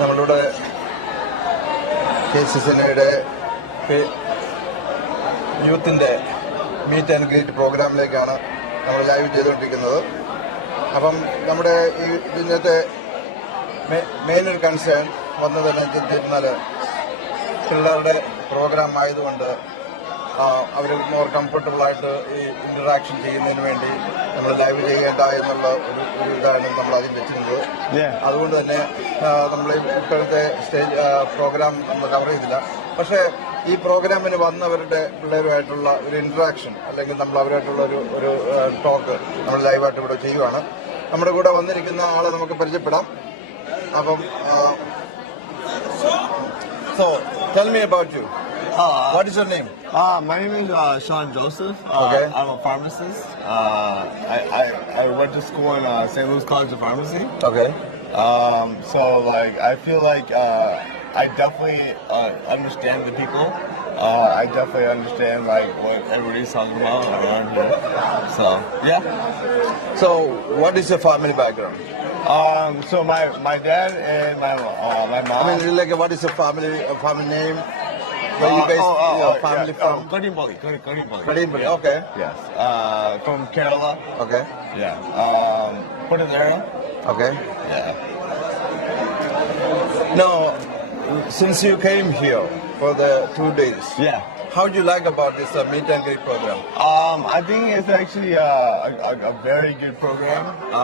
നമ്മളുടെ KCCNA യൂത്തിൻ്റെ meet and greet പ്രോഗ്രാമിലേക്കാണ് നമ്മൾ live ചെയ്തുകൊണ്ടിരിക്കുന്നത്. അപ്പം നമ്മുടെ ഈ ഇതിനകത്തെ മെയിൻ ഒരു കൺസേൺ വന്നതെന്ന് വെച്ചിരുന്നാൽ പിള്ളേരുടെ പ്രോഗ്രാം ആയതുകൊണ്ട് അവർ മോർ കംഫർട്ടബിളായിട്ട് ഈ ഇൻറ്ററാക്ഷൻ ചെയ്യുന്നതിന് വേണ്ടി നമ്മൾ ലൈവ് ചെയ്യേണ്ട എന്നുള്ള ഒരു ഇതാണ് നമ്മൾ ആദ്യം വെച്ചിരുന്നത്. അതുകൊണ്ട് തന്നെ നമ്മൾ ഇപ്പോഴത്തെ സ്റ്റേജ് പ്രോഗ്രാം നമ്മൾ കവർ ചെയ്തില്ല. പക്ഷേ ഈ പ്രോഗ്രാമിന് വന്നവരുടെ പിള്ളേരുമായിട്ടുള്ള ഒരു ഇൻറ്ററാക്ഷൻ അല്ലെങ്കിൽ നമ്മൾ അവരായിട്ടുള്ള ഒരു ടോക്ക് നമ്മൾ ലൈവായിട്ട് ഇവിടെ ചെയ്യുവാണ്. നമ്മുടെ കൂടെ വന്നിരിക്കുന്ന ആളെ നമുക്ക് പരിചയപ്പെടാം. അപ്പം so tell me about you. What is your name? My name is Sean Joseph. Okay. I'm a pharmacist. I went to school in St. Louis College of Pharmacy. Okay. So like I feel like I definitely understand the people. I definitely understand like what everybody's talking about around here. So yeah. So what is your family background? So my dad and my mom. I mean, like, what is your family name? Where you guys family from? Kadimbali. Kadimbali. Okay. Yes. From Kerala. Okay. Yeah. Pudanera. Okay. Yeah. Now, since you came here for the 2 days, Yeah. how do you like about this meet and greet program? I think it's actually a very good program. I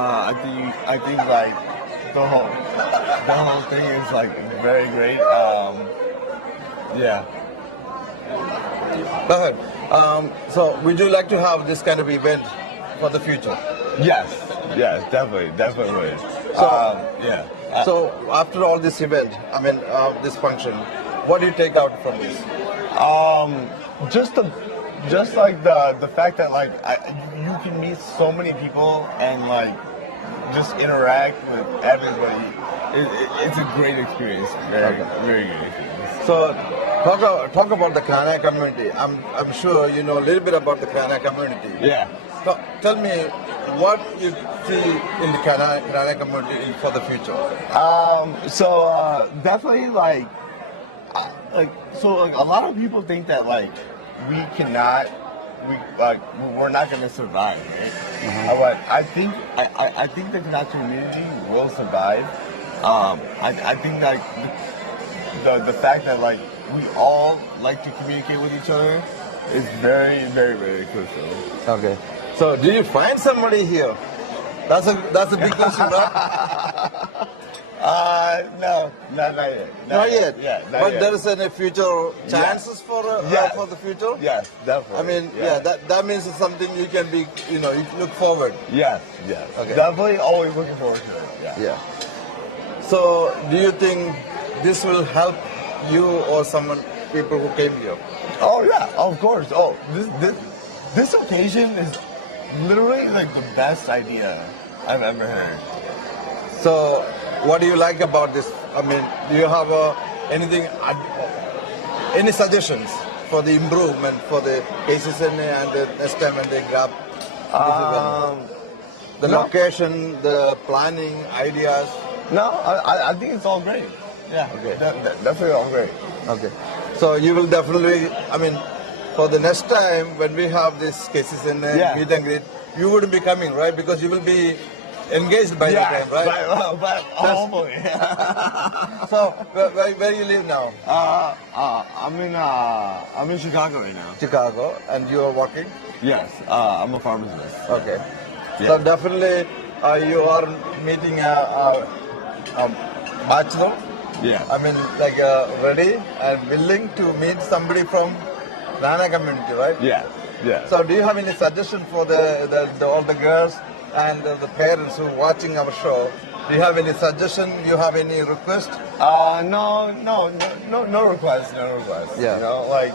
think like the whole thing is like very great. Yeah. Go ahead. So, would you like to have this kind of event for the future? Yes. Yes. Definitely. So, Yeah. So, after all this event, I mean, this function, what do you take out from this? Just like the fact that like you can meet so many people and like just interact with everybody. It's a great experience. Very good experience. So, talk about the Knanaya community. I'm sure you know a little bit about the Knanaya community. Yeah. So, tell me what you see in the Knanaya community for the future. So definitely like a lot of people think that like we're not gonna survive, right? But I think the Knanaya community will survive. I think that the fact that like we all like to communicate with each other is very, very, very crucial. Okay. So, did you find somebody here? That's a big question, right? No, not yet. Not yet. Yeah, not but yet. there is any future chances for the future? Yes, definitely. I mean, that means it's something you can be, you look forward. Yes. Okay. Definitely always looking forward to it. Yeah. So, do you think this will help you or people who came here? Oh yeah, of course. Oh, this occasion is literally like the best idea I've ever heard. So, what do you like about this? I mean, do you have any suggestions for the improvement for the KCCNA and the next time when they grab this event? The location, the planning, ideas? No, I think it's all great. Yeah. Okay. Definitely all great. Okay. So you will definitely, I mean, for the next time when we have this KCCNA meet and greet, you wouldn't be coming, right? Because you will be engaged by the time, right? But hopefully. So where you live now? I'm in Chicago right now. Chicago, and you are working? Yes, I'm a pharmacist. Okay. Yeah. So definitely you are meeting a bachelor. Yeah. I mean, like ready and willing to meet somebody from Knanaya community, right? Yeah. So do you have any suggestion for all the girls and the parents who are watching our show? Do you have any suggestion? You have any request? No request. Yeah. You know, like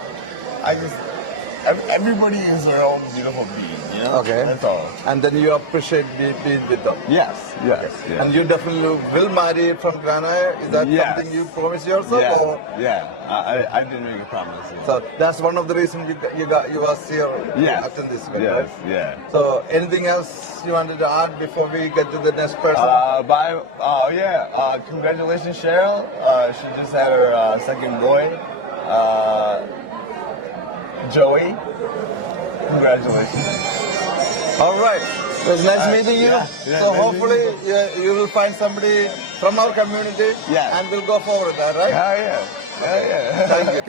everybody is their own beautiful being. You know? Okay. That's all. And then you appreciate being with them. Yes. Yes. Yeah. And you definitely will marry from Knanaya. Is that Yes. something you promise yourself? Yeah. Or? Yeah. I didn't make a promise. So that's one of the reasons you was here Yes. to attend this event, Yes. right? Yeah. So anything else you wanted to add before we get to the next person? Congratulations, Cheryl. She just had her second boy, Joey. Congratulations. All right. It was nice meeting you. Yeah, So nice hopefully meeting you will find somebody from our community and we'll go forward, all right? Yeah. Thank you.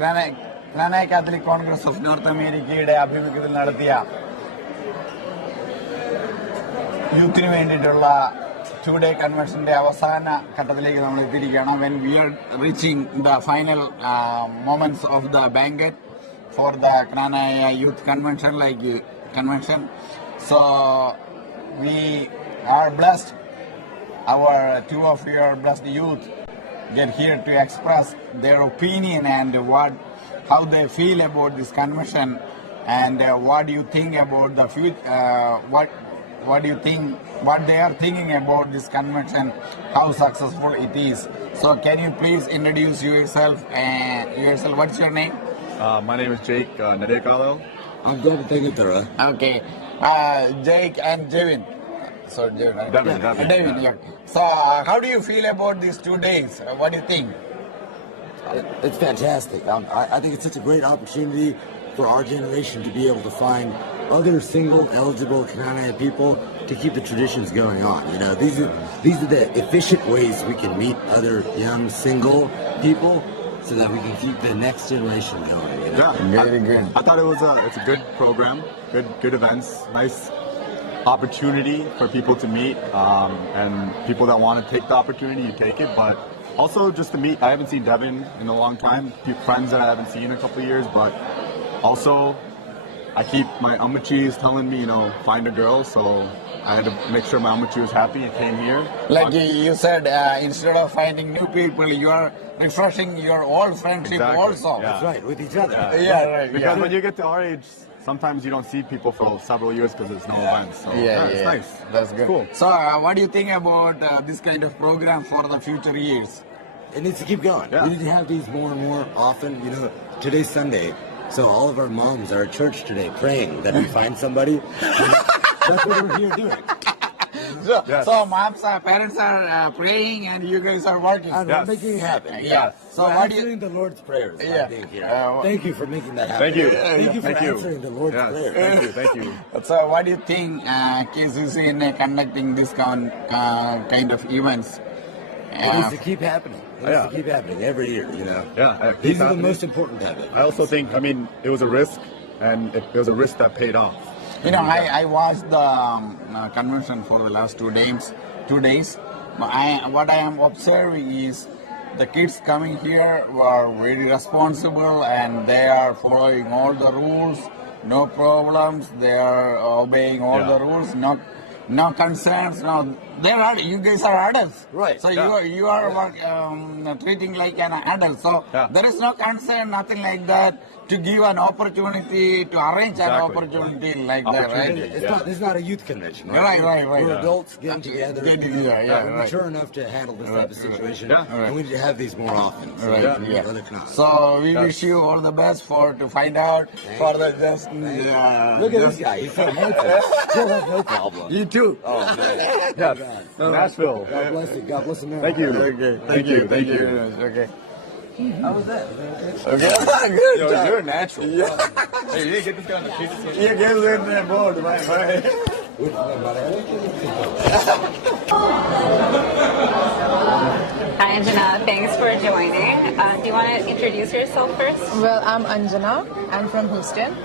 Knanaya Catholic Congress of North അമേരിക്കയുടെ ആഭിമുഖ്യത്തിൽ നടത്തിയ യൂത്തിന് വേണ്ടിയിട്ടുള്ള 2-day കൺവെൻഷന്റെ അവസാന ഘട്ടത്തിലേക്ക് നമ്മൾ എത്തിയിരിക്കുകയാണ്. When we are reaching the final moments of the banquet for the Knanaya Youth Convention, so we are blessed. Our two of your blessed youth get here to express their opinion and how they feel about this convention, and what do you think about the future? What do you think? What they are thinking about this convention? How successful it is? So, can you please introduce yourself? What's your name? My name is Jake Nadekalo. I'm going to take it through. Okay, Jake and Devin. Sorry, Devin. Right? Devin. Yeah. So, how do you feel about these 2 days? What do you think? It's fantastic. I think it's such a great opportunity for our generation to be able to find other single eligible Knanaya people to keep the traditions going on. You know, these are the efficient ways we can meet other young single people so that we can keep the next generation going. You know? Yeah, I thought it's a good program, good events, nice opportunity for people to meet, and people that want to take the opportunity, you take it, but also just to meet. I haven't seen Devin in a long time, friends that I haven't seen in a couple of years, but also I keep my Amachis telling me, find a girl, so I had to make sure my Amachi was happy and came here. Like you said, instead of finding new people, you are refreshing your old friendship also. Yeah. That's right, with each other. Right. Because when you get to our age, sometimes you don't see people for several years because there's no events. So it's nice. That's good. Cool. So, what do you think about this kind of program for the future years? It needs to keep going. Yeah. We need to have these more and more often. Today's Sunday, so all of our moms are at church today praying that we find somebody. That's what we're here doing. So parents are praying and you guys are working. And we're making it happen. Yeah. So we're what do you... answering the Lord's prayers by being here. Uh, Thank you for making that happen. Thank you. Thank you for Thank you. answering the Lord's prayers. Thank you. So what do you think KCCNA conducting this kind of events? It needs to keep happening. It needs to keep happening every year, Yeah. These are the most important to have it. I also think, it was a risk, and it was a risk that paid off. I watched the convention for the last 2 days. What I am observing is the kids coming here were very responsible and they are following all the rules, no problems. They are obeying all the rules, no concerns. No, you guys are adults, right? So you are treating like an adult. So there is no concern, nothing like that. To give an opportunity, to arrange an opportunity like that, right? It's not a youth convention, right? Right. We're adults getting together. We're Right. mature enough to handle this type of situation, and we need to have these more often. So So we wish you all the best to find out for the just. Look at this guy. He's so handsome. Still has no problem. You too. Oh man. Yes. Nashville. God bless you. God bless America. Thank you. Thank you. Okay. How was that? Okay. Good. You're a natural. Yeah. Hey, you didn't get this guy on the case. You get in there board, right? Hi, Anjana. Thanks for joining. Do you want to introduce yourself first? Well, I'm Anjana. I'm from Houston.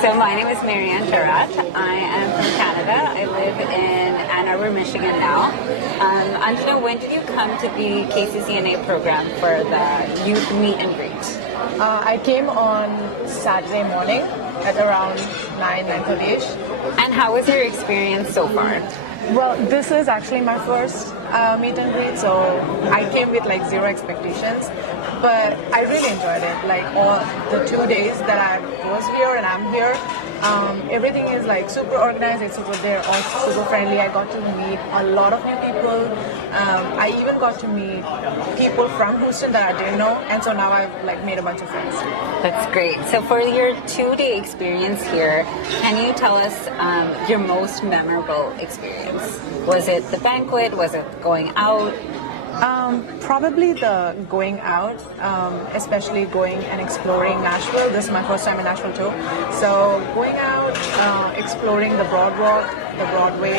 So my name is Marianne Jarrett. I am from Canada. I live in Ann Arbor, Michigan now. Anjana, when did you come to the KCCNA program for the youth meet and greet? I came on Saturday morning at around 9:30ish. And how was your experience so far? Well, this is actually my first meet and greet, so I came with like zero expectations. But I really enjoyed it. Like all the 2 days that I was here and I'm here, everything is like super organized. They're all super friendly. I got to meet a lot of new people. I even got to meet people from Houston that I didn't know, and so now I've like made a bunch of friends. That's great. So for your 2-day experience here, can you tell us your most memorable experience? Was it the banquet? Was it going out? Probably the going out, especially going and exploring Nashville. This is my first time in Nashville too. So going out, exploring the Broadwalk, the Broadway,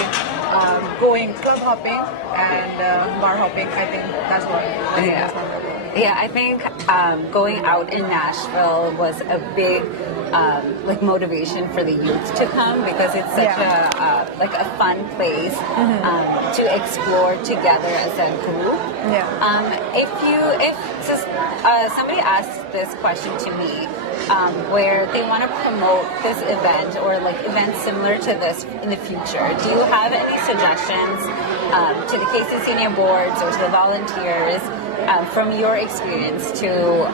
going club hopping and bar hopping. I think that's what I think was memorable. Yeah, I think going out in Nashville was a big like motivation for the youth to come, because it's such a fun place to explore together as a group. If somebody asked this question to me, where they want to promote this event or like events similar to this in the future, do you have any suggestions to the KCCNA boards or to the volunteers from your experience to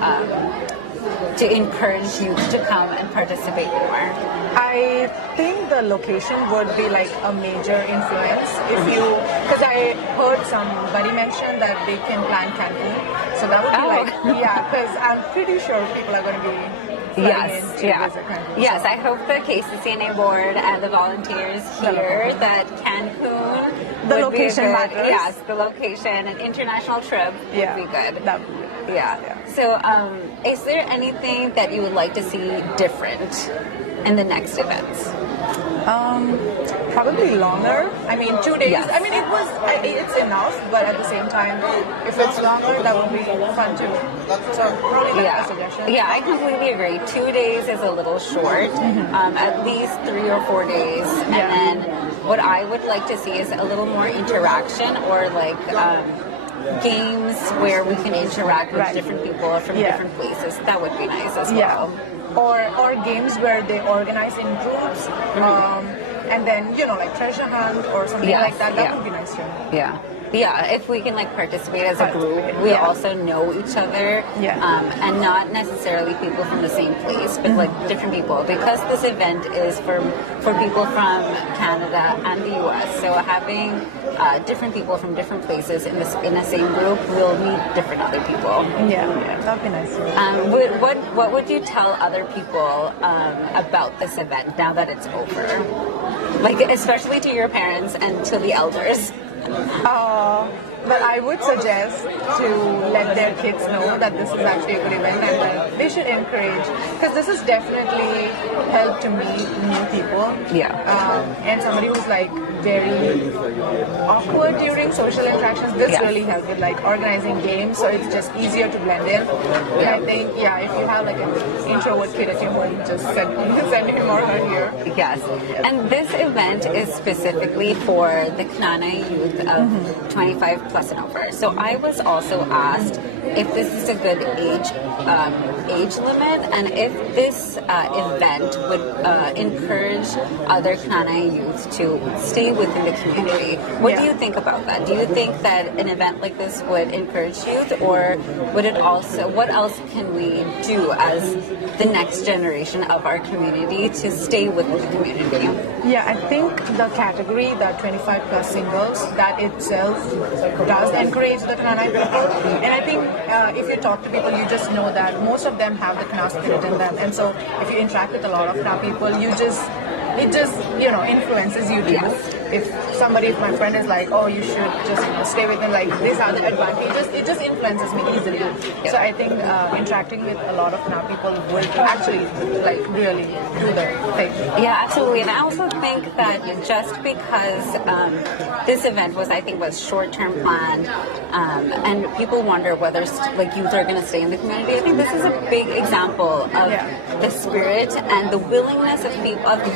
encourage youth to come and participate more? I think the location would be like a major influence because I heard somebody mention that they can plan Cancun, so that would be because I'm pretty sure people are going to be visit Cancun. Yes, I hope the KCCNA board and the volunteers hear that Cancun the would location be matters. Yes, the location, an international trip would be good. That would be good. So, is there anything that you would like to see different in the next events? Probably longer. I mean, 2 days. Yes. I mean, it's enough, but at the same time, if it's longer, that would be fun too. So probably a suggestion. Yeah, I completely agree. 2 days is a little short. At least 3 or 4 days, and then what I would like to see is a little more interaction, or like games where we can interact with different people from different places. That would be nice as well. Or games where they organize in groups, and then like treasure hunt or something like that. That would be nice too. Yeah, if we can like participate as a group, we also know each other, and not necessarily people from the same place, but like different people, because this event is for people from Canada and the US. So having different people from different places in the same group, we'll meet different other people. That'd be nice. What would you tell other people about this event now that it's over? Like especially to your parents and to the elders. But I would suggest to let their kids know that this is actually a good event, and that they should encourage, because this has definitely helped to meet new people. And somebody who's like very awkward during social interactions, this really helps with like organizing games, so it's just easier to blend in. And I think, if you have like an introvert kid at your home, just send him or her here. Yes, and this event is specifically for the Knanaya youth of 25 plus and over. So I was also asked if this is a good age limit, and if this event would encourage other Knanaya youth to stay within the community. What do you think about that? Do you think that an event like this would encourage youth, or would it also? What else can we do as the next generation of our community to stay within the community? I think the category, the 25 plus singles, that itself does encourage the Knanaya people. And I think if you talk to people, you just know that most of them have the Knanaya spirit in them. And so if you interact with a lot of Knanaya people, it just influences you too. If my friend is like, oh, you should just stay with me, like these are the advantages, it just influences me easily. So I think interacting with a lot of Knanaya people will actually like really do the thing. Yeah, absolutely. And I also think that just because this event was short-term planned, and people wonder whether like youth are going to stay in the community, I think this is a big example of the spirit and the willingness of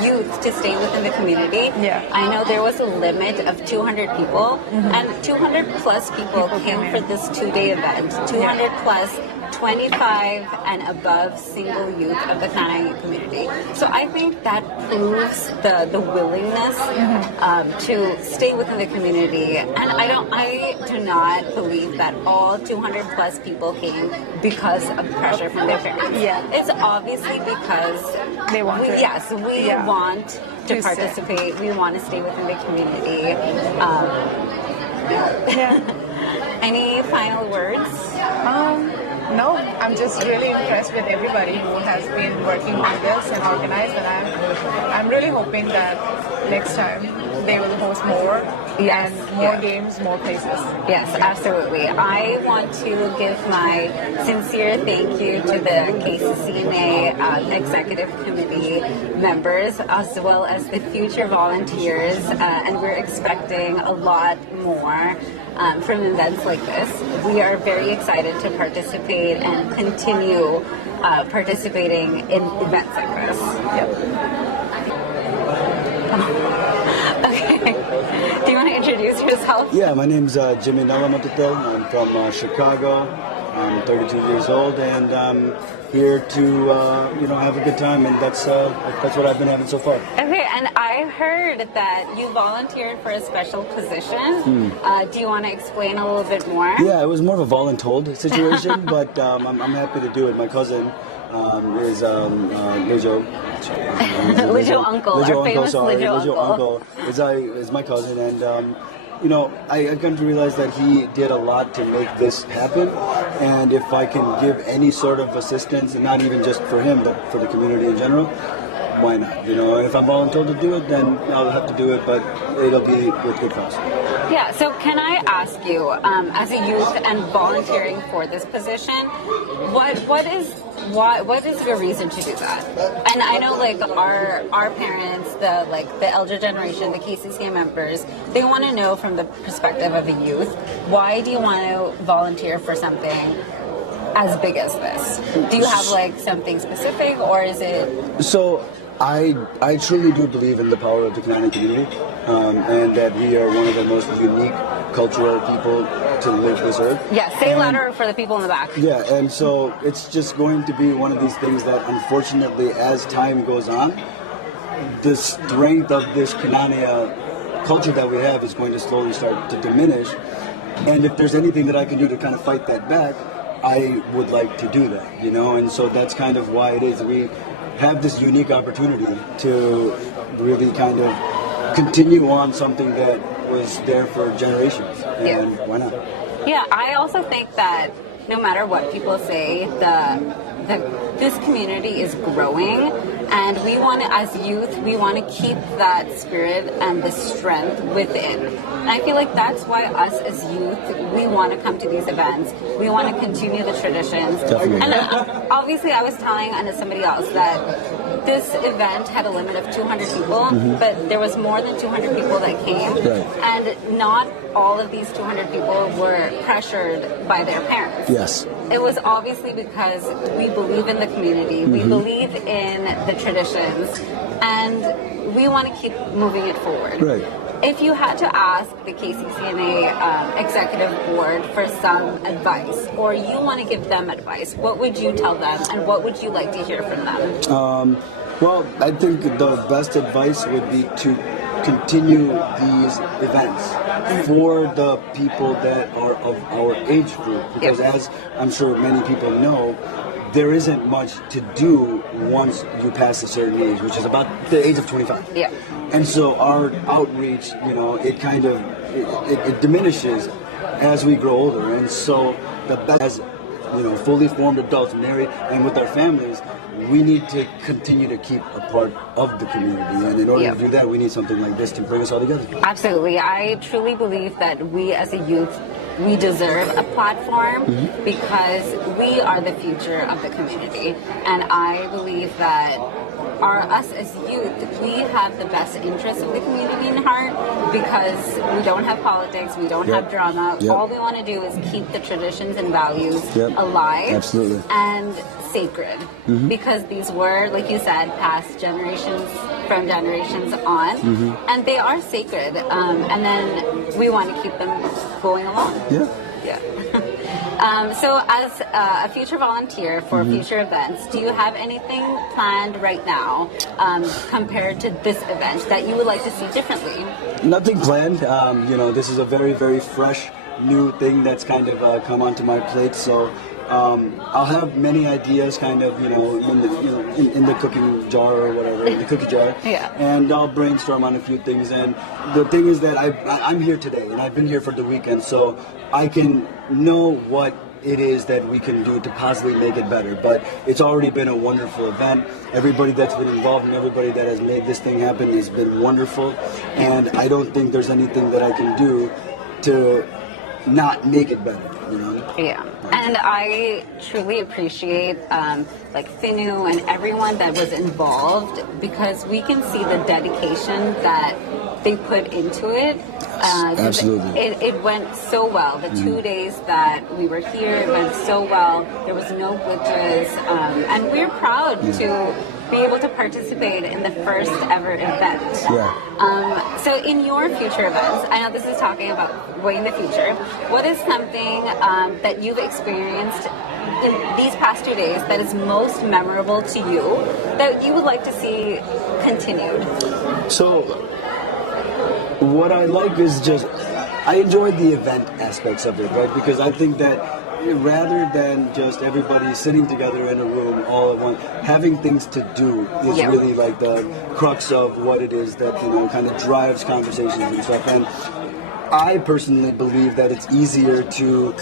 youth to stay within the community. I know there was a limit of 200 people, and 200 plus people came for this 2-day event. 200 plus 25 and above single youth of the Knanaya community. So I think that proves the willingness to stay within the community. And I do not believe that all 200 plus people came because of pressure from their parents. Yeah. It's obviously because They want to. Yes, we Yeah. want to To stay. participate. We want to stay within the community. Yeah. Any final words? No, I'm just really impressed with everybody who has been working on this and organized, and I'm really hoping that next time they will host more Yes, and more yeah. games, more places. Yes, absolutely. I want to give my sincere thank you to the KCCNA Executive Committee members, as well as the future volunteers, and we're expecting a lot more from events like this. We are very excited to participate and continue participating in events like this. Okay. Do you want to introduce yourself? Yeah, my name's Jimmy Nalamatate. I'm from Chicago. I'm 32 years old, and I'm here to have a good time, and that's what I've been having so far. Okay, and I heard that you volunteered for a special position. Do you want to explain a little bit more? Yeah, it was more of a voluntold situation, but I'm happy to do it. My cousin is Lijo. Lijo Uncle, our famous Lijo Uncle. Is my cousin, and I come to realize that he did a lot to make this happen, and if I can give any sort of assistance, and not even just for him, but for the community in general, why not? And if I'm volunteered to do it, then I'll have to do it, but it'll be with good cause. Yeah, so can I ask you, as a youth and volunteering for this position, what is your reason to do that? And I know like our parents, the elder generation, the KCCNA members, they want to know from the perspective of a youth, why do you want to volunteer for something as big as this? Do you have like something specific, or is it? So I truly do believe in the power of the Knanaya community, and that we are one of the most unique cultural people to live this earth. Yeah, say louder for the people in the back. Yeah, and so it's just going to be one of these things that, unfortunately, as time goes on, the strength of this Knanaya culture that we have is going to slowly start to diminish. And if there's anything that I can do to kind of fight that back, I would like to do that, and so that's kind of why it is we have this unique opportunity to really kind of continue on something that was there for generations, and why not? Yeah, I also think that no matter what people say, this community is growing, and we want to, as youth, we want to keep that spirit and the strength within. And I feel like that's why us as youth, we want to come to these events. We want to continue the traditions. Definitely. And obviously, I was telling somebody else that this event had a limit of 200 people, but there was more than 200 people that came, and not all of these 200 people were pressured by their parents. Yes. It was obviously because we believe in the community, we believe in the traditions, and we want to keep moving it forward. Right. If you had to ask the KCCNA Executive Board for some advice, or you want to give them advice, what would you tell them, and what would you like to hear from them? Well, I think the best advice would be to continue these events for the people that are of our age group, because as I'm sure many people know, there isn't much to do once you pass a certain age, which is about the age of 25. Yeah. And so our outreach, it kind of it diminishes as we grow older, and so the best, fully formed adults, married, and with our families, we need to continue to keep a part of the community, and in order to do that, we need something like this to bring us all together. Absolutely. I truly believe that we as a youth, we deserve a platform because we are the future of the community. And I believe that us as youth, we have the best interests of the community in heart, because we don't have politics, we don't have drama. All we want to do is keep the traditions and values alive. Absolutely. And sacred, because these were, like you said, passed generations from generations on, and they are sacred, and then we want to keep them going along. Yeah. So as a future volunteer for future events, do you have anything planned right now compared to this event that you would like to see differently? Nothing planned. This is a very, very fresh, new thing that's kind of come onto my plate. So I'll have many ideas, kind of, in the cooking jar or whatever, in the cookie jar. Yeah. And I'll brainstorm on a few things. And the thing is that I'm here today, and I've been here for the weekend, so I can know what it is that we can do to possibly make it better. But it's already been a wonderful event. Everybody that's been involved and everybody that has made this thing happen has been wonderful. And I don't think there's anything that I can do to not make it better, Yeah, and I truly appreciate Finu and everyone that was involved, because we can see the dedication that they put into it. Absolutely. It went so well. The 2 days that we were here, it went so well. There was no glitches, and we're proud to be able to participate in the first ever event. Yeah. So in your future events, I know this is talking about way in the future, what is something that you've experienced in these past 2 days that is most memorable to you that you would like to see continued? So what I like is just, I enjoy the event aspects of it, right? Because I think that rather than just everybody sitting together in a room all at once, having things to do is really like the crux of what it is that, kind of drives conversations and stuff. And I personally believe that it's easier to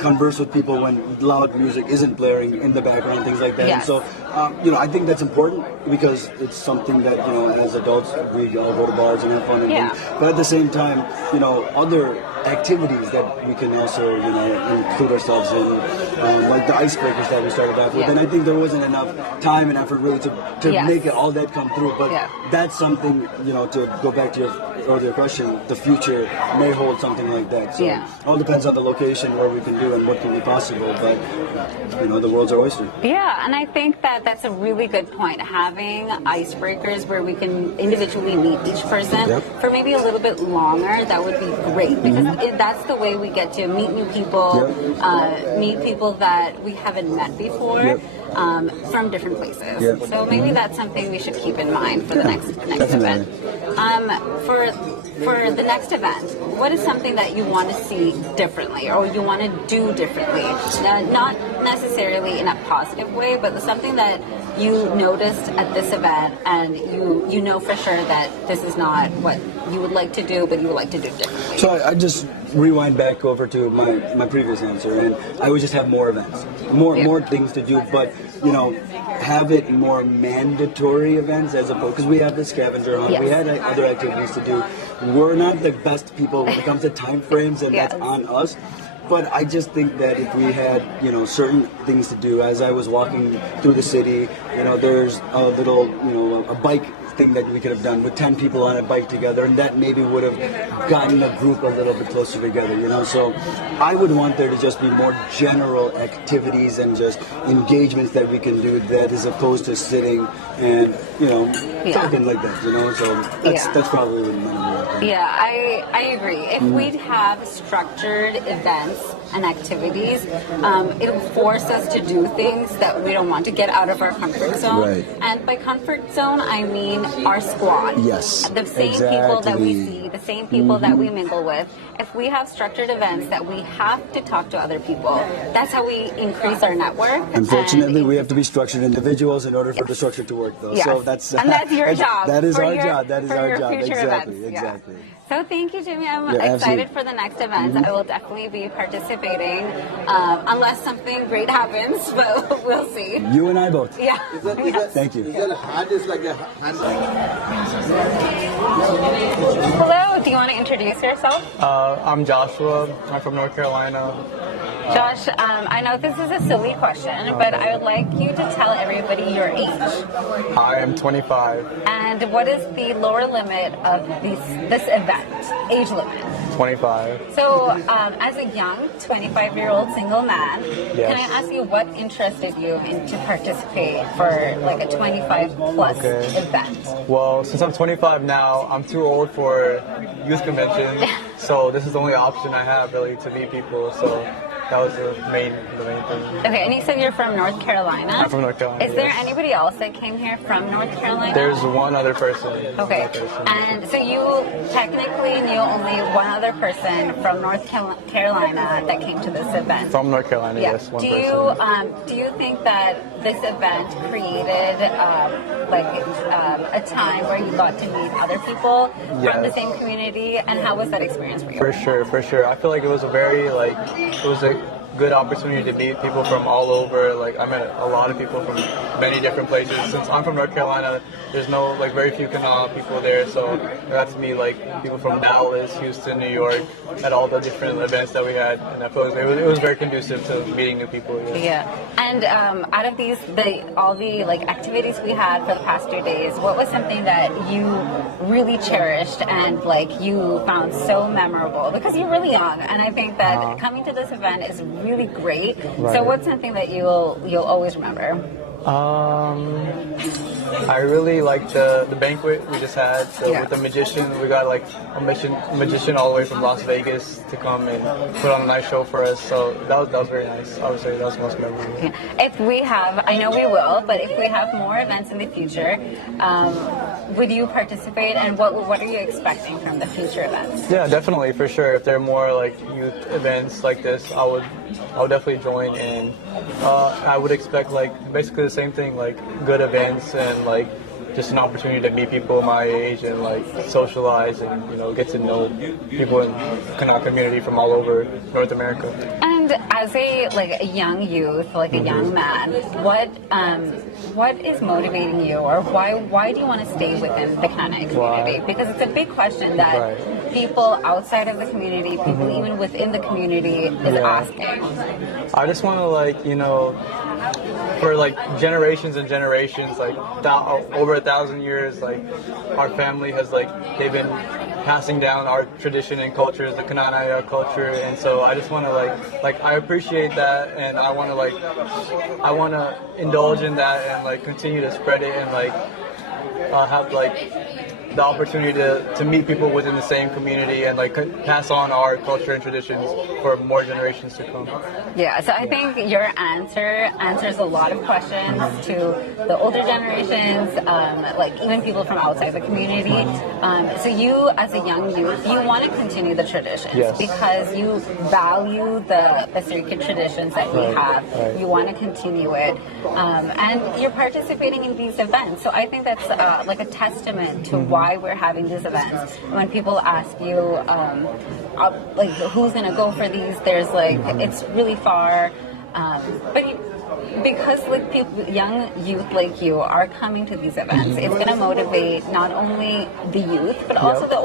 converse with people when loud music isn't blaring in the background, things like that. Yes. And so, I think that's important because it's something that, as adults, we all go to bars and have fun and things. But at the same time, other activities that we can also, include ourselves in, like the icebreakers that we started off with. And I think there wasn't enough time and effort really to make it all that come through. But that's something, to go back to your earlier question, the future may hold something like that. So it all depends on the location, where we can do and what can be possible. But, the world's our oyster. Yeah, and I think that that's a really good point. Having icebreakers where we can individually meet each person for maybe a little bit longer, that would be great, because that's the way we get to meet new people, meet people that we haven't met before from different places. So maybe that's something we should keep in mind for the next event. For the next event, what is something that you want to see differently or you want to do differently? Not necessarily in a positive way, but something that you noticed at this event and you know for sure that this is not what you would like to do, but you would like to do differently. So I just rewind back over to my previous answer, and I would just have more events, more things to do, but have it more mandatory events as opposed, because we have the scavenger hunt, we had other activities to do. We're not the best people when it comes to time frames, and that's on us. But I just think that if we had, certain things to do, as I was walking through the city, there's a little, a bike thing that we could have done with 10 people on a bike together, and that maybe would have gotten a group a little bit closer together, So I would want there to just be more general activities and just engagements that we can do, that as opposed to sitting and, talking like that, So that's probably my Yeah, I agree. If we'd have structured events and activities, it'll force us to do things that we don't want, to get out of our comfort zone. Right. And by comfort zone, I mean our squad. Yes, The same people that we see, the same people that we mingle with. If we have structured events that we have to talk to other people, that's how we increase our network. Unfortunately, we have to be structured individuals in order for the structure to work, though. Yes. So that's your job. That is for our your, job. That is for our your job. Future Exactly. events. Exactly. Yeah. So thank you, Jimmy. I'm Yeah, excited absolutely. for the next event. I will definitely be participating, unless something great happens, but we'll see. You and I both. Yeah. Thank you. Hello, do you want to introduce yourself? I'm Joshua. I'm from North Carolina. Josh, I know this is a silly question, but I would like you to tell everybody your age. I am 25. And what is the lower limit of this event, age limit? 25. So, as a young 25-year-old single man, can I ask you what interested you to participate for like a 25-plus event? Well, since I'm 25 now, I'm too old for youth convention, so this is the only option I have really to meet people. So that was the main thing. Okay, and you said you're from North Carolina. I'm from North Carolina. Is there yes. anybody else that came here from North Carolina? There's one other person. Okay, and so you technically knew only one other person from North Carolina that came to this event. From North Carolina, Yeah. yes, one person. Do you think that this event created a time where you got to meet other people from the same community, and how was that experience for you? For sure. I feel like it was a very good opportunity to meet people from all over. Like I met a lot of people from many different places. Since I'm from North Carolina, there's very few Knanaya people there, so I got to meet like people from Dallas, Houston, New York, at all the different events that we had, and I feel like it was very conducive to meeting new people. Yeah. And out of all the activities we had for the past 2 days, what was something that you really cherished and you found so memorable? Because you're really young, and I think that coming to this event is really great. Right. So what's something that you'll always remember? I really liked the banquet we just had. So with the magician, we got a magician all the way from Las Vegas to come and put on a nice show for us. So that was very nice. I would say that was the most memorable. Yeah. If we have, I know we will, but if we have more events in the future, would you participate, and what are you expecting from the future events? Yeah, definitely, for sure. If there are more youth events like this, I would definitely join, and I would expect basically the same thing, good events and just an opportunity to meet people my age and socialize and get to know people in the Knanaya community from all over North America. And as a young youth, a young man, what is motivating you, or why do you want to stay within the Knanaya community? Because it's a big question that people outside of the community, people even within the community is asking. I just want to for generations and generations, over 1,000 years, our family has they've been passing down our tradition and cultures, the Knanaya culture, and so I just want to I appreciate that, and I want to indulge in that and continue to spread it and have the opportunity to meet people within the same community and pass on our culture and traditions for more generations to come. Yeah, so I think your answer answers a lot of questions to the older generations, even people from outside the community. So you, as a young youth, you want to continue the traditions because you value the sacred traditions that we have. Right. You want to continue it, and you're participating in these events. So I think that's a testament to why we're having these events. When people ask you, who's gonna go for these, there's it's really far, because people, young youth like you are coming to these events, it's gonna motivate not only the youth but also the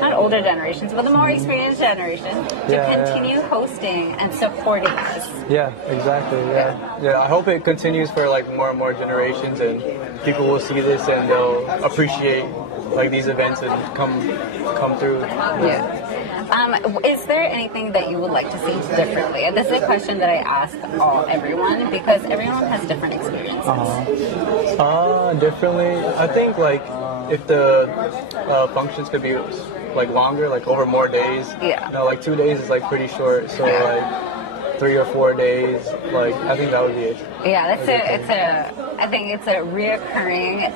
not older generations, but the more experienced generation to continue hosting and supporting us. Yeah, exactly. Yeah. I hope it continues for more and more generations, and people will see this and they'll appreciate these events and come through. Yeah. Is there anything that you would like to see differently? And this is a question that I ask everyone because everyone has different experiences. Differently, I think if the functions could be longer, over more days. Yeah. 2 days is pretty short, so 3 or 4 days, I think that would be it. Yeah, I think it's a reoccurring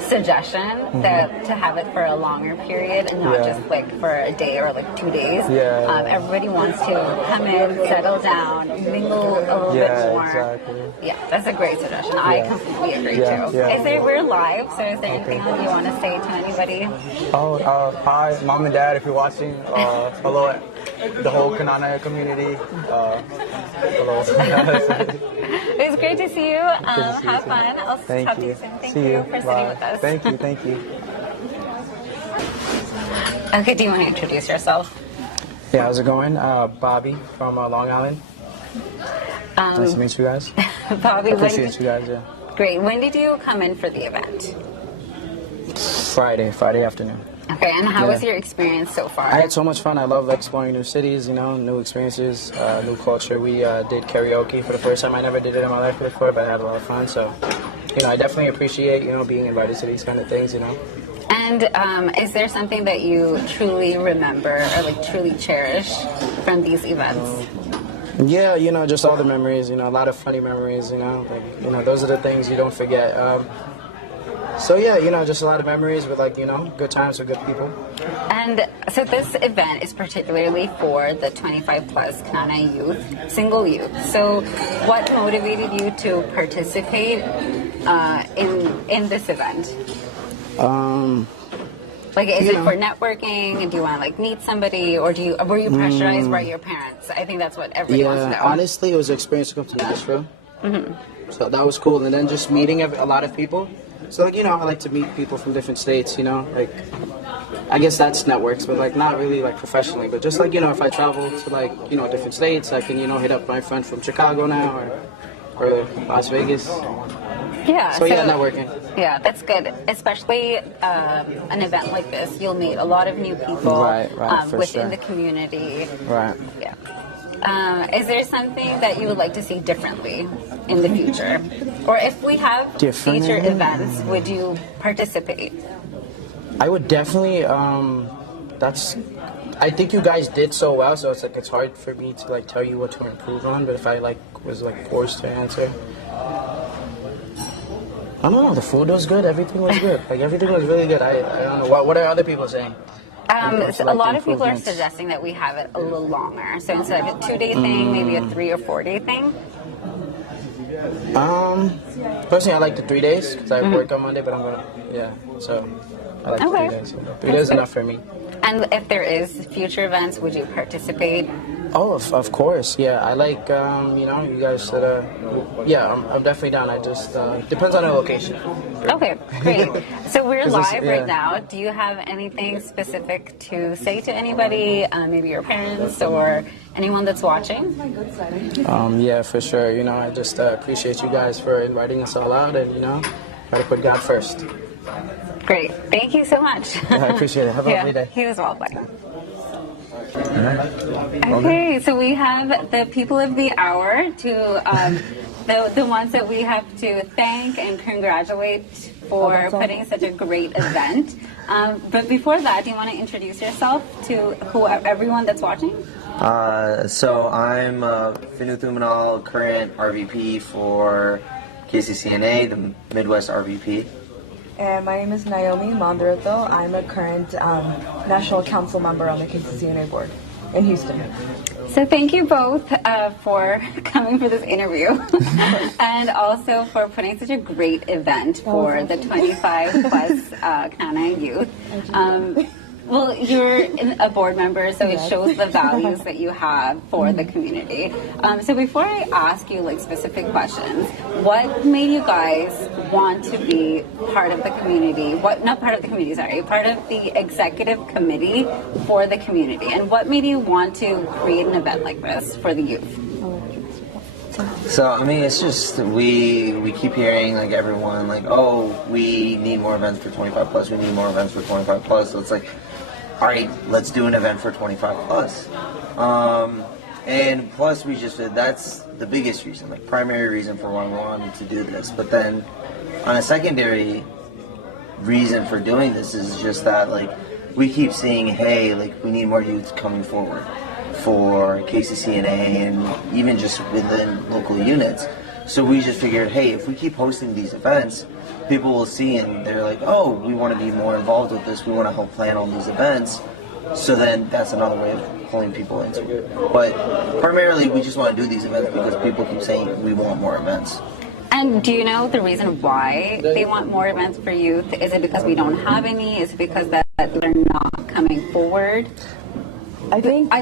suggestion that to have it for a longer period and not just for a day or 2 days. Everybody wants to come in, settle down, mingle a little bit more. Exactly. Yeah, that's a great suggestion. I completely agree too. We're live, so is there anything that you want to say to anybody? Hi, Mom and Dad, if you're watching. Hello, the whole Knanaya community. Hello. It was great to see you. Have fun. I'll talk to you soon. Thank you for sitting with us. Thank you. Okay, do you want to introduce yourself? Yeah, how's it going? Bobby from Long Island. Nice to meet you guys. Bobby, appreciate you guys, Great. When did you come in for the event? Friday afternoon. Okay, and how was your experience so far? I had so much fun. I love exploring new cities, new experiences, new culture. We did karaoke for the first time. I never did it in my life before, but I had a lot of fun. So, I definitely appreciate, being invited to these kind of things, And And is there something that you truly remember or like truly cherish from these events? Yeah, you know, just all the memories, you know, a lot of funny memories, you know, like, you know, those are the things you don't forget. So yeah, you know, just a lot of memories with, like, you know, good times with good people. And so this event is particularly for the 25 plus Knanaya youth, single youth. So what motivated you to participate in this event? Like, is it for networking? Do you want to like meet somebody, or were you pressurized by your parents? I think that's what everybody wants to know. Honestly, it was an experience to come to Nashville. So that was cool, and then just meeting a lot of people. So, like, you know, I like to meet people from different states, you know, like, I guess that's networks, but, like, not really, like, professionally, but just, like, you know, if I travel to, like, you know, different states, I can, you know, hit up my friend from Chicago now, or Las Vegas. Yeah. So, yeah, networking. Yeah, that's good. Especially an event like this, you'll meet a lot of new people within the community. Right. Yeah. Is there something that you would like to see differently in the future? Or if we have future events, would you participate? I would definitely, I think you guys did so well, so it's like, it's hard for me to like tell you what to improve on, but if I like was like forced to answer, I don't know, the food was good, everything was good, like everything was really good. I don't know, what are other people saying? So a lot of people are suggesting that we have it a little longer. So instead of a 2-day thing, maybe a 3 or 4-day thing. Personally, I like the 3 days because I work on Monday, but I'm gonna, so I like the 3 days. 3 days is enough for me. And if there is future events, would you participate? Oh, of course, yeah. I like, you know, you guys should, I'm definitely down. I just, depends on the location. Okay, great. So we're live right now. Do you have anything specific to say to anybody, maybe your parents or anyone that's watching? Yeah, for sure. You know, I just appreciate you guys for inviting us all out and, you know, try to put God first. Great. Thank you so much. I appreciate it. Have a lovely day. He was well. Bye. Okay, so we have the people of the hour, the ones that we have to thank and congratulate for putting such a great event. But before that, do you want to introduce yourself to everyone that's watching? So I'm Finu Thumanal, current RVP for KCCNA, the Midwest RVP. And my name is Naomi Mandarato. I'm a current National Council member on the KCCNA board in Houston. So thank you both for coming for this interview and also for putting such a great event for the 25 plus Knanaya youth. Well, you're a board member, so it shows the values that you have for the community. So before I ask you like specific questions, what made you guys want to be part of the community? Not part of the community, sorry, part of the executive committee for the community. And what made you want to create an event like this for the youth? So, I mean, it's just, we keep hearing, like, everyone, like, oh, we need more events for 25 plus, we need more events for 25 plus. So it's like, all right, let's do an event for 25 plus. And plus, that's the biggest reason, like, primary reason for why we wanted to do this. But then, on a secondary reason for doing this is just that, like, we keep seeing, hey, like, we need more youth coming forward for KCCNA and even just within local units. So we just figured, hey, if we keep hosting these events, people will see and they're like, oh, we want to be more involved with this, we want to help plan on these events. So then that's another way of pulling people into it. But primarily we just want to do these events because people keep saying we want more events. And do you know the reason why they want more events for youth? Is it because we don't have any? Is it because that they're not coming forward? I think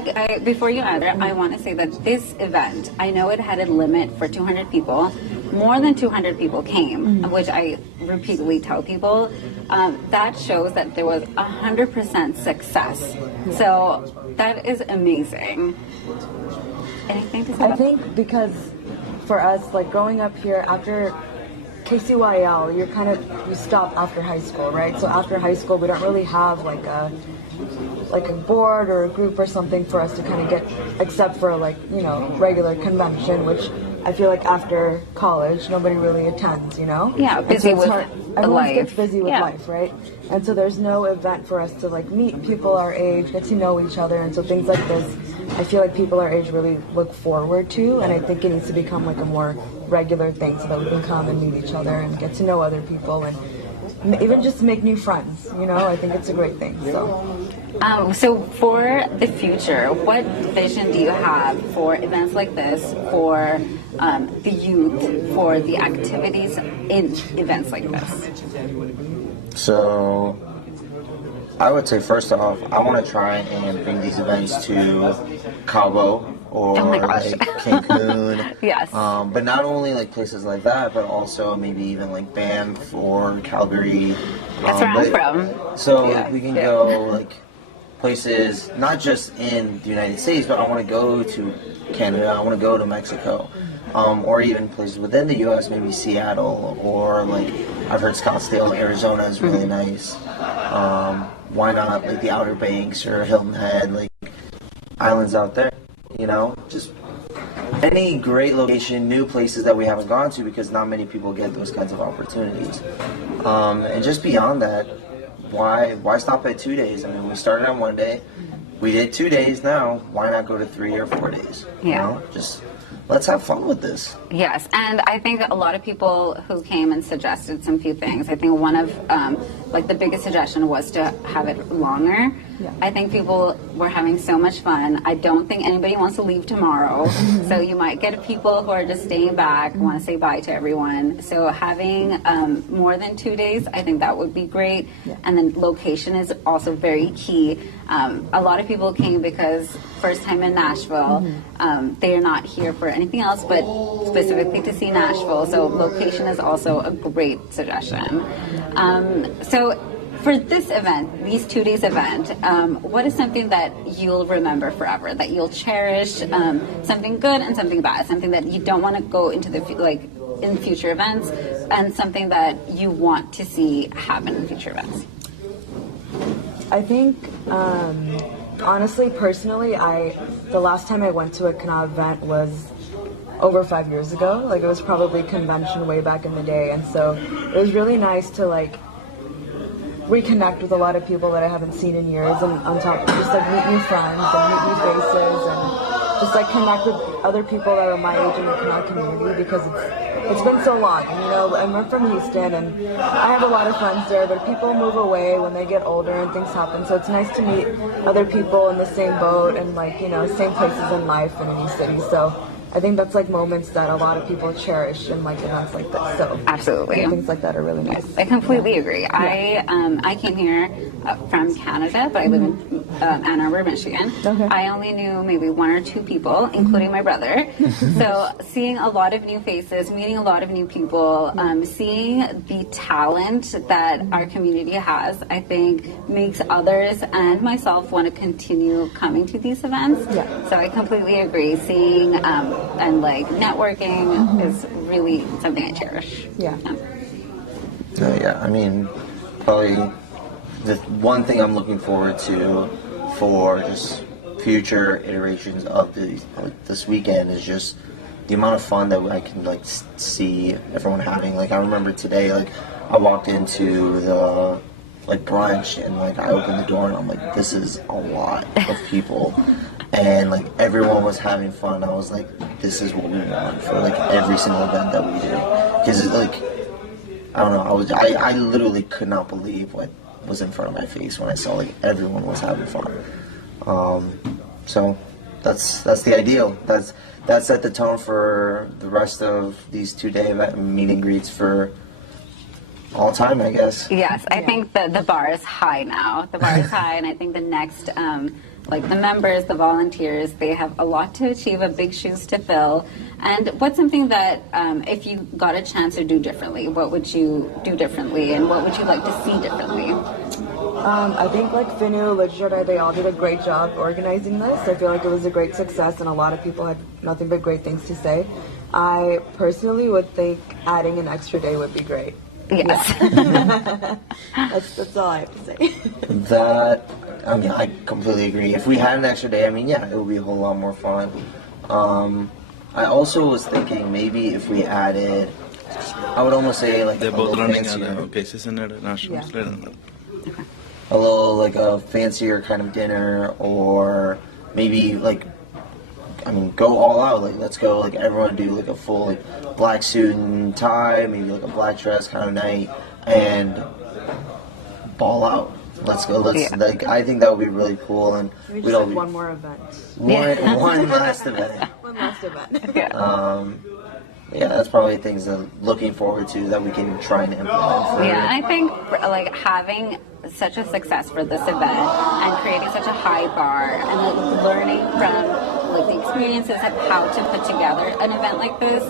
before you answer, I want to say that this event, I know it had a limit for 200 people. More than 200 people came, which I repeatedly tell people. That shows that there was 100% success. So that is amazing. Anything to say? I think because for us, like growing up here after KCYL, you stop after high school, right? So after high school, we don't really have like a board or a group or something for us to kind of get, except for like, you know, regular convention, which I feel like after college, nobody really attends, you know? Yeah, And busy it's with hard. Everyone life. gets busy with Yeah. life, right? And so there's no event for us to like meet people our age, get to know each other, and so things like this, I feel like people our age really look forward to, and I think it needs to become like a more regular thing so that we can come and meet each other and get to know other people and even just make new friends, you know? I think it's a great thing, so. So for the future, what vision do you have for events like this, for the youth, for the activities in events like this? So I would say first off, I want to try and bring these events to Cabo or Oh my gosh. like Cancun. Yes. But not only like places like that, but also maybe even like Banff or Calgary. That's where I'm but- from. So Yeah, we can yeah. go like places not just in the United States, but I want to go to Canada. I want to go to Mexico. Or even places within the U.S., maybe Seattle, or like I've heard Scottsdale, Arizona is really nice. Why not like the Outer Banks or Hilton Head, like islands out there, you know? Just any great location, new places that we haven't gone to because not many people get those kinds of opportunities. And just beyond that, why stop at 2 days? I mean, we started on one day, we did 2 days now, why not go to 3 or 4 days? You Yeah. know? Just let's have fun with this. Yes, and I think a lot of people who came and suggested some few things. I think one of like the biggest suggestion was to have it longer. Yeah. I think people were having so much fun. I don't think anybody wants to leave tomorrow, so you might get people who are just staying back, want to say bye to everyone. So having more than 2 days, I think that would be great. Yeah. And then location is also very key. A lot of people came because first time in Nashville. They are not here for anything else but specifically to see Nashville. So location is also a great suggestion. So for this event, these 2 days event, what is something that you'll remember forever, that you'll cherish, something good and something bad, something that you don't want to go into the in future events, and something that you want to see happen in future events? I think, honestly, personally, the last time I went to a Knanaya event was over 5 years ago. Like, it was probably convention way back in the day, and so it was really nice to like reconnect with a lot of people that I haven't seen in years, and on top just like meet new friends and meet new faces and just like connect with other people that are my age in the Knanaya community because it's been so long. And, you know, I'm from Houston and I have a lot of friends there, but people move away when they get older and things happen. So it's nice to meet other people in the same boat and like, you know, same places in life in a new city. So I think that's like moments that a lot of people cherish in like events like this. So Absolutely. I think things like that are really nice. I completely agree. I came here from Canada, but I live in Ann Arbor, Michigan. Okay. I only knew maybe 1 or 2 people, including my brother. So seeing a lot of new faces, meeting a lot of new people, seeing the talent that our community has, I think makes others and myself want to continue coming to these events. Yeah. So I completely agree. Seeing and like networking is really something I cherish. Yeah. Yeah, I mean, probably the one thing I'm looking forward to for just future iterations of this weekend is just the amount of fun that I can like see everyone having. Like I remember today, like I walked into the like brunch and like I opened the door and I'm like, this is a lot of people. And like everyone was having fun. I was like, this is what we want for like every single event that we do. Because like, I don't know, I literally could not believe what was in front of my face when I saw like everyone was having fun. So that's the ideal. That set the tone for the rest of these 2-day event meet and greets for all time, I guess. Yes, I think that the bar is high now. The bar is high, and I think the next, like the members, the volunteers, they have a lot to achieve, a big shoes to fill. And what's something that, if you got a chance to do differently, what would you do differently, and what would you like to see differently? I think like Finu, Literature, they all did a great job organizing this. I feel like it was a great success and a lot of people had nothing but great things to say. I personally would think adding an extra day would be great. Yes. Yeah. that's all I have to say. That, I mean, I completely agree. If we had an extra day, I mean, yeah, it would be a whole lot more fun. I also was thinking maybe if we added, I would almost say like They're a both little running fancier, KCCNA national. a little like a fancier kind of dinner, or maybe like, I mean, go all out. Like, let's go, like, everyone do, like, a full, like, black suit and tie, maybe, like, a black dress kind of night, and ball out. Let's go, like, I think that would be really cool, and We we'd just all have be... one more event. One last event. One last event. Yeah, that's probably things that I'm looking forward to that we can try and implement. For Yeah, and I think like having such a success for this event and creating such a high bar and like learning from like the experiences of how to put together an event like this,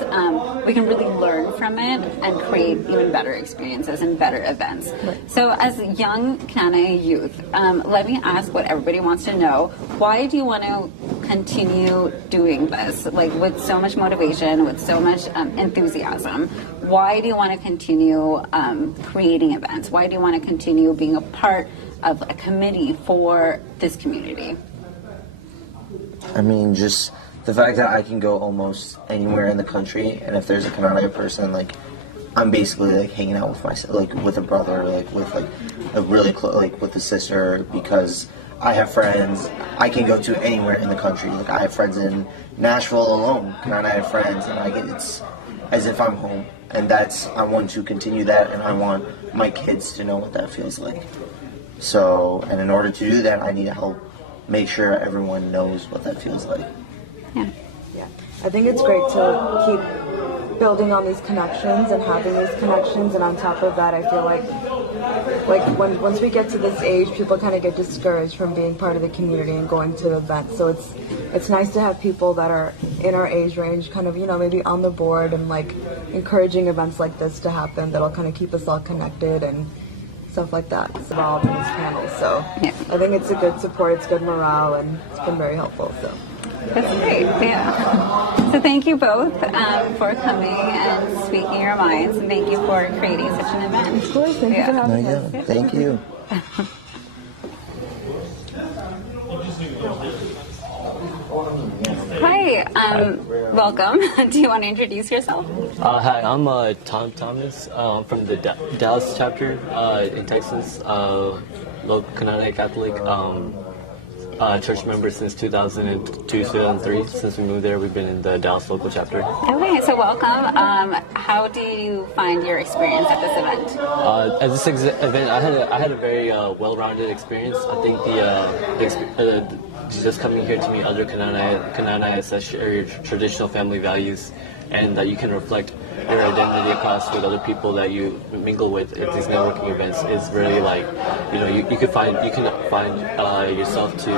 we can really learn from it and create even better experiences and better events. So as young Knanaya youth, let me ask what everybody wants to know. Why do you want to continue doing this? Like with so much motivation, with so much enthusiasm, why do you want to continue creating events? Why do you want to continue being a part of a committee for this community? I mean, just the fact that I can go almost anywhere in the country, and if there's a Knanaya person, like, I'm basically like hanging out with myself, like with a brother, like with like a really close, like with a sister, because I have friends. I can go to anywhere in the country. Like I have friends in Nashville alone. Knanaya friends, and it's as if I'm home. And I want to continue that, and I want my kids to know what that feels like. So, and in order to do that, I need to help make sure everyone knows what that feels like. Yeah. I think it's great to keep building on these connections and having these connections, and on top of that, I feel like once we get to this age, people kind of get discouraged from being part of the community and going to events. So it's nice to have people that are in our age range, kind of, you know, maybe on the board and like encouraging events like this to happen that'll kind of keep us all connected and stuff like that. It's involved in this panel, so I think it's a good support, it's good morale, and it's been very helpful. So that's great. Yeah. So thank you both for coming and speaking your minds, and thank you for creating such an event. Of course, thank you for having us. Thank you. Hi, welcome. Do you want to introduce yourself? Hi, I'm Tom Thomas. I'm from the Dallas chapter in Texas. Local Knanaya Catholic church member since 2002, 2003. Since we moved there, we've been in the Dallas local chapter. Okay, so welcome. How do you find your experience at this event? At this event, I had a very well-rounded experience. I think just coming here to meet other Knanayas that share your traditional family values, and that you can reflect your identity across with other people that you mingle with at these networking events is really like, you know, you can find yourself to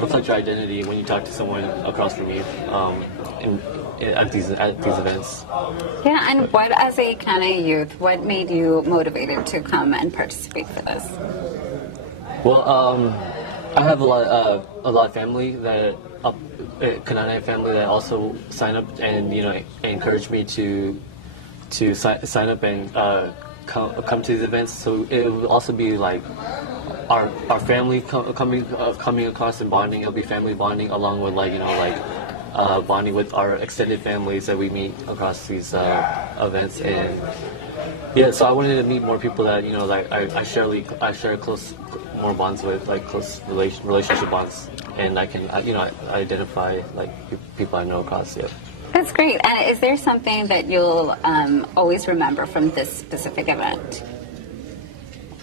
reflect your identity when you talk to someone across from you at these events. Yeah, and what, as a Knanaya youth, what made you motivated to come and participate for this? Well, I have a lot of family that Knanaya family that also sign up and encourage me to sign up and come to these events. So it will also be like our family coming across and bonding. It'll be family bonding along with bonding with our extended families that we meet across these events. And yeah, so I wanted to meet more people that I share close more bonds with, like close relationship bonds, and I can identify like people I know across. Yeah. That's great. And is there something that you'll always remember from this specific event?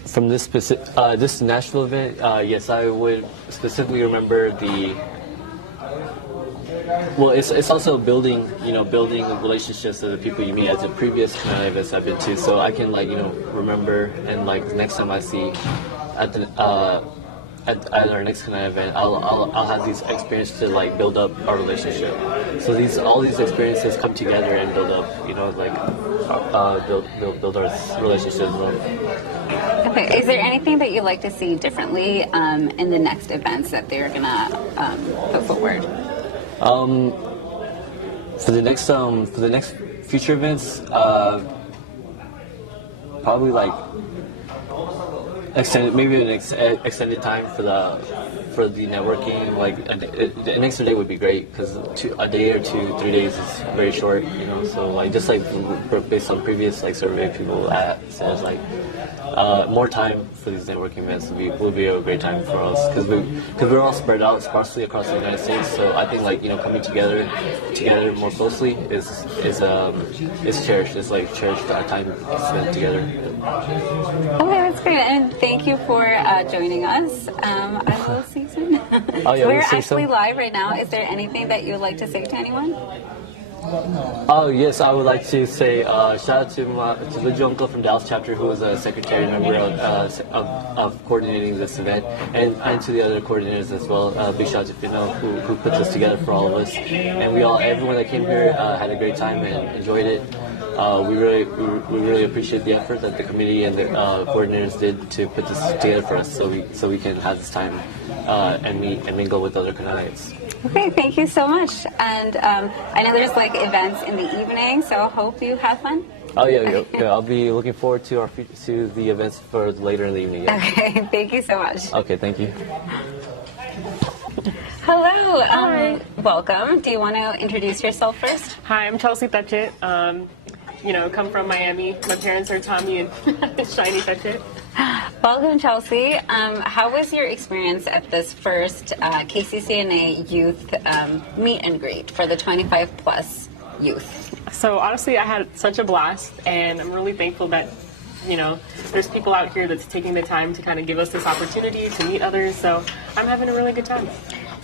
From this this Nashville event, yes, I would specifically remember the. Well, it's also building relationships with the people you meet at the previous Knanaya events I've been to, so I can remember, and the next time I see at our next Knanaya event, I'll have these experiences to build up our relationship. So all these experiences come together and build up, build our relationship. Okay. Is there anything that you'd like to see differently in the next events that they're gonna put forward? For the next future events, probably extended time for for the networking, like an extra day would be great because a day or 2, 3 days is very short, you know. So like just like based on previous like survey people says like more time for these networking events would be a great time for us because we're all spread out sparsely across the United States. So I think like, you know, coming together more closely is cherished. It's like cherished our time spent together. Okay, that's great, and thank you for joining us. I will see you soon. Oh, yeah, we're we'll see you actually soon. live right now. Is there anything that you would like to say to anyone? Oh yes, I would like to say shout out to the uncle from Dallas chapter who was a secretary member of coordinating this event, and to the other coordinators as well. Big shout out to Fino who put this together for all of us, and everyone that came here had a great time and enjoyed it. We really appreciate the effort that the committee and the coordinators did to put this together for us, so we can have this time and meet and mingle with other Knanayites. Okay, thank you so much. And I know there's like events in the evening, so I hope you have fun. Oh yeah, I'll be looking forward to the events for later in the evening. Yeah. Okay, thank you so much. Okay, thank you. Hello, welcome. Do you want to introduce yourself first? Hi, I'm Chelsea Thatchett. Come from Miami. My parents are Tommy and Shiny Thatchett. Welcome, Chelsea. How was your experience at this first KCCNA youth meet and greet for the 25 plus youth? So honestly, I had such a blast, and I'm really thankful that, you know, there's people out here that's taking the time to kind of give us this opportunity to meet others. So I'm having a really good time.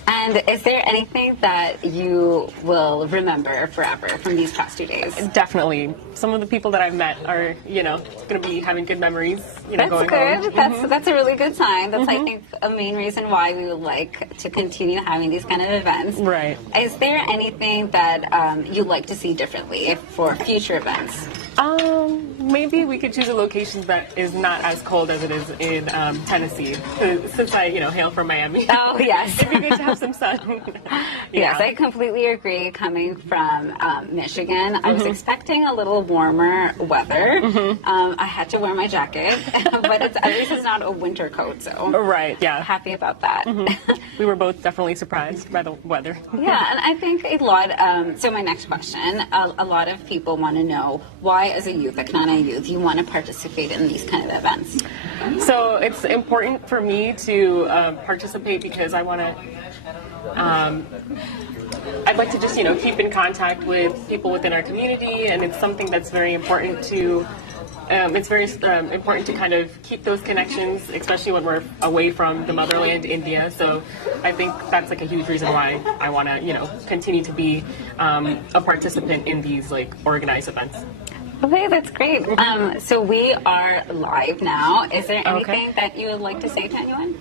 And is there anything that you will remember forever from these past 2 days? Definitely. Some of the people that I've met are, going to be having good memories, That's going good. home. That's a really good sign. That's, I think, a main reason why we would like to continue having these kind of events. Right. Is there anything that you'd like to see differently for future events? Maybe we could choose a location that is not as cold as it is in Tennessee, since I, hail from Miami. Oh, yes. It'd be good to have some sun. Yes, I completely agree. Coming from Michigan, I was expecting a little warmer weather. I had to wear my jacket, but at least it's not a winter coat, so right, yeah, happy about that. We were both definitely surprised by the weather. Yeah, and I think a lot. So my next question: a lot of people want to know why, as a youth, a Knanaya youth, you want to participate in these kind of events. So it's important for me to participate because I want to. I'd like to just, keep in contact with people within our community, and it's something that's very important to. It's very important to kind of keep those connections, especially when we're away from the motherland, India. So I think that's like a huge reason why I want to, continue to be a participant in these like organized events. Okay, that's great. So we are live now. Is there anything that you would like to say to anyone?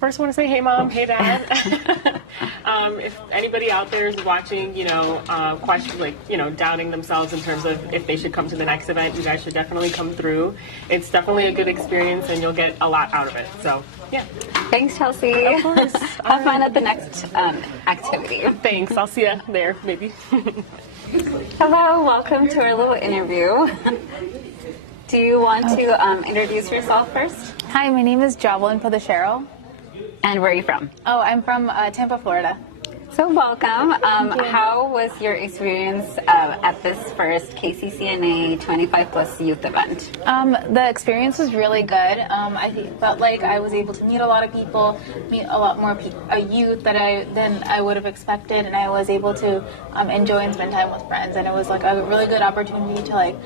First I want to say, hey mom, hey dad. If anybody out there is watching, questions like, doubting themselves in terms of if they should come to the next event, you guys should definitely come through. It's definitely a good experience and you'll get a lot out of it. So, yeah. Thanks, Chelsea. Of course. Have fun at the next activity. Thanks. I'll see you there, maybe. Hello, welcome to our little interview. Do you want to introduce yourself first? Hi, my name is Javelin Podashero. And where are you from? Oh, I'm from Tampa, Florida. So welcome. How was your experience at this first KCCNA 25 plus youth event? The experience was really good. I felt like I was able to meet a lot of people, meet a lot more youth than I would have expected, and I was able to enjoy and spend time with friends. And it was like a really good opportunity to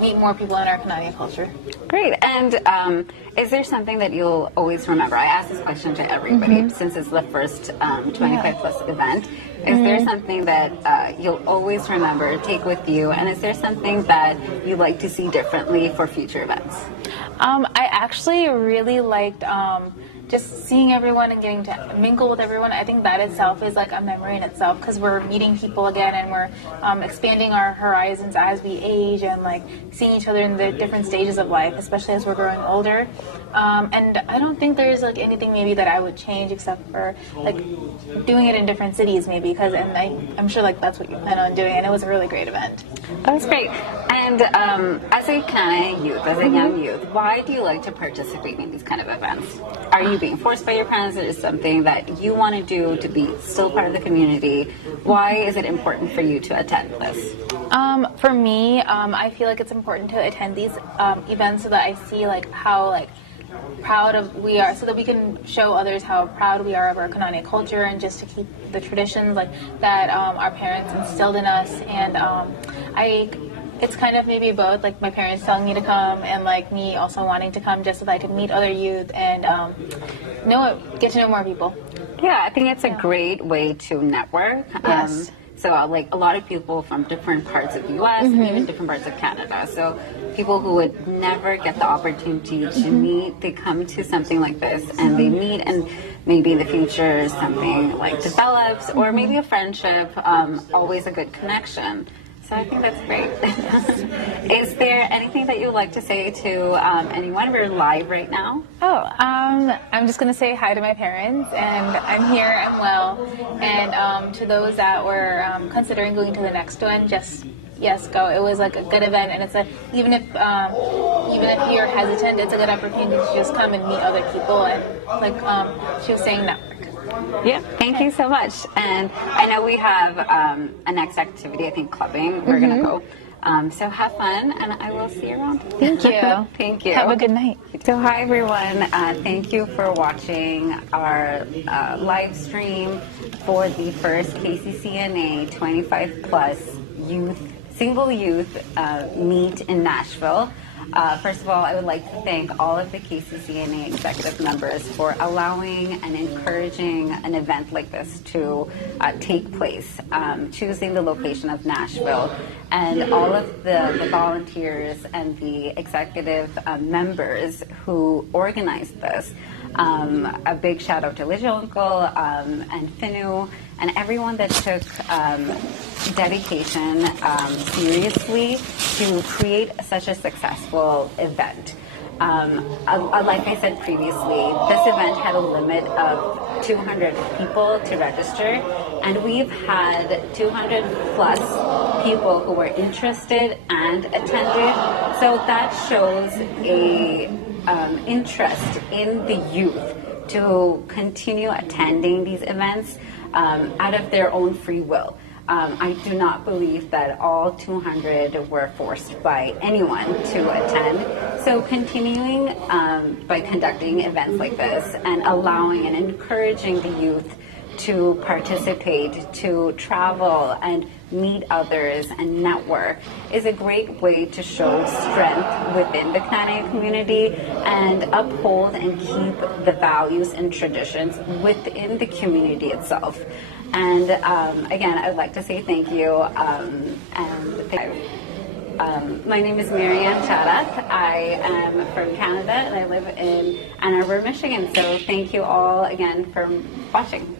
meet more people in our Canadian culture. Great. And is there something that you'll always remember? I ask this question to everybody since it's the first 25 plus event. Is there something that you'll always remember, take with you, and is there something that you'd like to see differently for future events? I actually really liked just seeing everyone and getting to mingle with everyone. I think that itself is like a memory in itself because we're meeting people again and we're expanding our horizons as we age and like seeing each other in the different stages of life, especially as we're growing older. And I don't think there's like anything maybe that I would change except for like doing it in different cities maybe I'm sure like that's what you plan on doing, and it was a really great event. That's great. And as a Knanaya youth, as a young youth, why do you like to participate in these kind of events? Are you you being forced by your parents? Is it something that you want to do to be still part of the community? Why is it important for you to attend this? For me, I feel like it's important to attend these events so that I see like how like proud of we are, so that we can show others how proud we are of our Knanaya culture, and just to keep the traditions like that our parents instilled in us. And it's kind of maybe both, like my parents telling me to come and like me also wanting to come just so that I can meet other youth and get to know more people. Yeah, I think it's a great way to network. Yes. So like a lot of people from different parts of the U.S. and even different parts of Canada. So people who would never get the opportunity to meet, they come to something like this and they meet, and maybe in the future something like develops, or maybe a friendship, always a good connection. So I think that's great. Is there anything that you would like to say to anyone? We're live right now. I'm just going to say hi to my parents, and I'm here, I'm well. And to those that were considering going to the next one, just yes, go. It was like a good event, and it's even if you're hesitant, it's a good opportunity to just come and meet other people, and like she was saying, network. Yeah, thank you so much. And I know we have a next activity, I think clubbing. We're going to go. So have fun, and I will see you around. Thank you. Thank you. Have a good night. So hi, everyone. Thank you for watching our live stream for the first KCCNA 25 plus single youth meet in Nashville. First of all, I would like to thank all of the KCCNA executive members for allowing and encouraging an event like this to take place, choosing the location of Nashville, and all of the volunteers and the executive members who organized this. A big shout out to Legio Uncle and Finu and everyone that took dedication seriously to create such a successful event. Like I said previously, this event had a limit of 200 people to register, and we've had 200 plus people who were interested and attended. So that shows a interest in the youth to continue attending these events out of their own free will. I do not believe that all 200 were forced by anyone to attend. So continuing by conducting events like this and allowing and encouraging the youth to participate, to travel and meet others and network is a great way to show strength within the Knanaya community and uphold and keep the values and traditions within the community itself. And again, I would like to say thank you. My name is Marianne Charat. I am from Canada and I live in Ann Arbor, Michigan. So thank you all again for watching.